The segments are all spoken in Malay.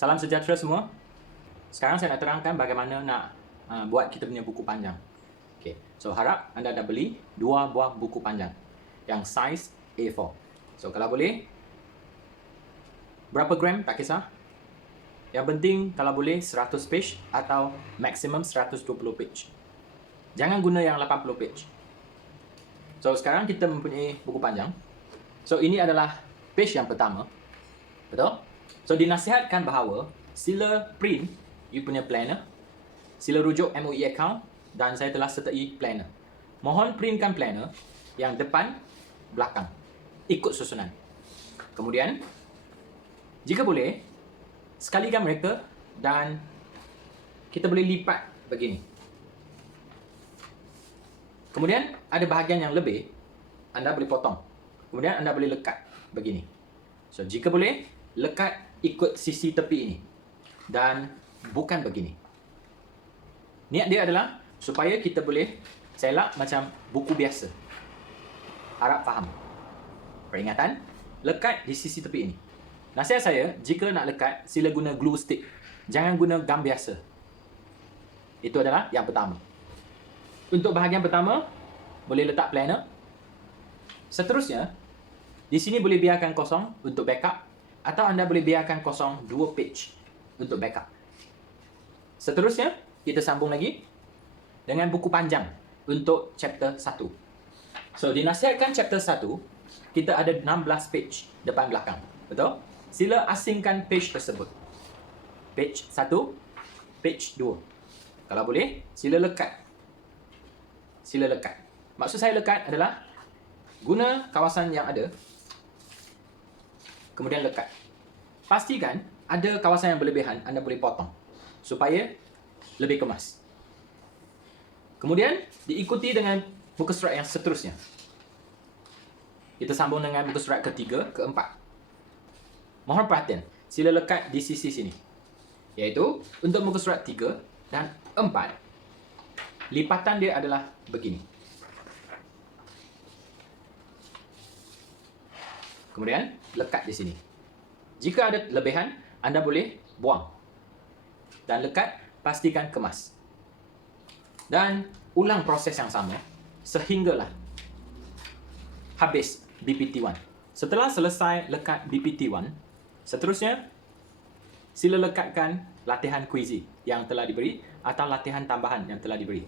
Salam sejahtera semua. Sekarang saya nak terangkan bagaimana nak buat kita punya buku panjang. Okay. So harap anda dah beli 2 buah buku panjang yang saiz A4. So kalau boleh, berapa gram tak kisah. Yang penting kalau boleh 100 page atau maksimum 120 page. Jangan guna yang 80 page. So sekarang kita mempunyai buku panjang. So ini adalah page yang pertama. Betul? So dinasihatkan bahawa sila print you punya planner, sila rujuk MOE account dan saya telah sertai planner. Mohon printkan planner yang depan, belakang, ikut susunan. Kemudian, jika boleh, sekalikan mereka dan kita boleh lipat begini. Kemudian ada bahagian yang lebih, anda boleh potong. Kemudian anda boleh lekat begini. So jika boleh, lekat ikut sisi tepi ini dan bukan begini. Niat dia adalah supaya kita boleh selak macam buku biasa. Harap faham. Peringatan, lekat di sisi tepi ini. Nasihat saya, jika nak lekat, sila guna glue stick. Jangan guna gam biasa. Itu adalah yang pertama. Untuk bahagian pertama, boleh letak planner. Seterusnya, di sini boleh biarkan kosong untuk backup atau anda boleh biarkan kosong 2 page untuk backup. Seterusnya, kita sambung lagi dengan buku panjang untuk chapter 1. So, dinasihatkan chapter 1, kita ada 16 page depan belakang. Betul? Sila asingkan page tersebut. Page 1, page 2. Kalau boleh, sila lekat. Sila lekat. Maksud saya lekat adalah guna kawasan yang ada, kemudian lekat. Pastikan ada kawasan yang berlebihan, anda boleh potong supaya lebih kemas. Kemudian diikuti dengan muka surat yang seterusnya. Kita sambung dengan muka surat ketiga, keempat. Mohon perhatian, sila lekat di sisi sini. Iaitu untuk muka surat 3 dan 4, lipatan dia adalah begini. Kemudian lekat di sini. Jika ada lebihan, anda boleh buang. Dan lekat, pastikan kemas. Dan ulang proses yang sama sehinggalah habis BPT1. Setelah selesai lekat BPT1, seterusnya sila lekatkan latihan kuizi yang telah diberi atau latihan tambahan yang telah diberi.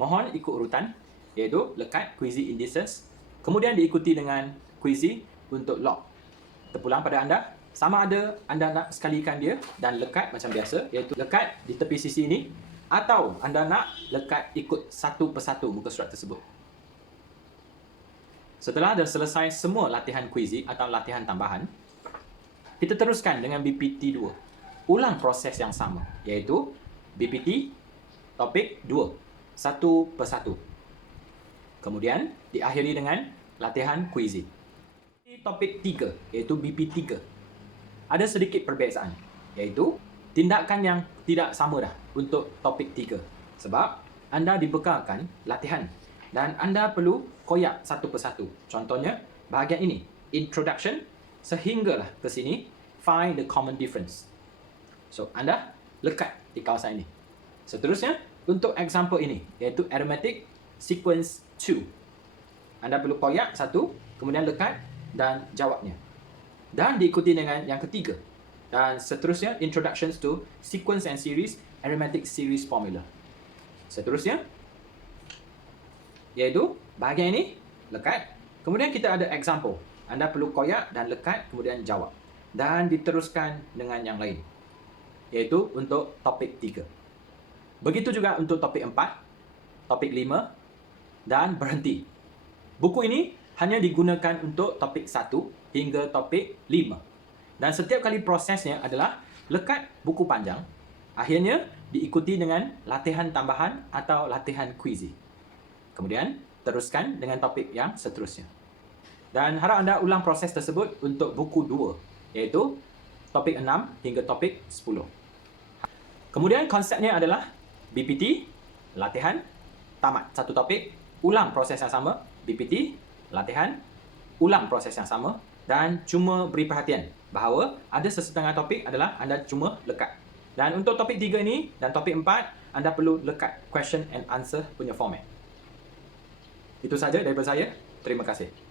Mohon ikut urutan, iaitu lekat kuizi indices, kemudian diikuti dengan kuizi untuk log. Terpulang pada anda, sama ada anda nak sekalikan dia dan lekat macam biasa, iaitu lekat di tepi sisi ini, atau anda nak lekat ikut satu persatu muka surat tersebut. Setelah dah selesai semua latihan kuizi atau latihan tambahan, kita teruskan dengan BPT 2. Ulang proses yang sama, iaitu BPT topik 2, satu persatu. Kemudian diakhiri dengan latihan kuizi. Topik 3, iaitu BP3. Ada sedikit perbezaan, iaitu tindakan yang tidak sama dah untuk topik 3. Sebab anda dibekalkan latihan dan anda perlu koyak satu persatu. Contohnya, bahagian ini, introduction, sehinggalah ke sini, find the common difference. So, anda lekat di kawasan ini. Seterusnya, untuk example ini, iaitu arithmetic sequence 2. Anda perlu koyak satu, kemudian lekat dan jawabnya. Dan diikuti dengan yang ketiga. Dan seterusnya, introductions to sequence and series, arithmetic series formula. Seterusnya, iaitu bahagian ini, lekat. Kemudian kita ada example. Anda perlu koyak dan lekat, kemudian jawab. Dan diteruskan dengan yang lain, iaitu untuk topik 3. Begitu juga untuk topik 4, topik 5, dan berhenti. Buku ini hanya digunakan untuk topik 1 hingga topik 5. Dan setiap kali prosesnya adalah lekat buku panjang, akhirnya diikuti dengan latihan tambahan atau latihan kuizi. Kemudian teruskan dengan topik yang seterusnya. Dan harap anda ulang proses tersebut untuk buku 2, iaitu topik 6 hingga topik 10. Kemudian konsepnya adalah BPT, latihan, tamat satu topik, ulang proses yang sama, BPT, latihan, ulang proses yang sama, dan cuma beri perhatian bahawa ada sesetengah topik adalah anda cuma lekat. Dan untuk topik 3 ni dan topik 4, anda perlu lekat question and answer punya format. Itu saja daripada saya. Terima kasih.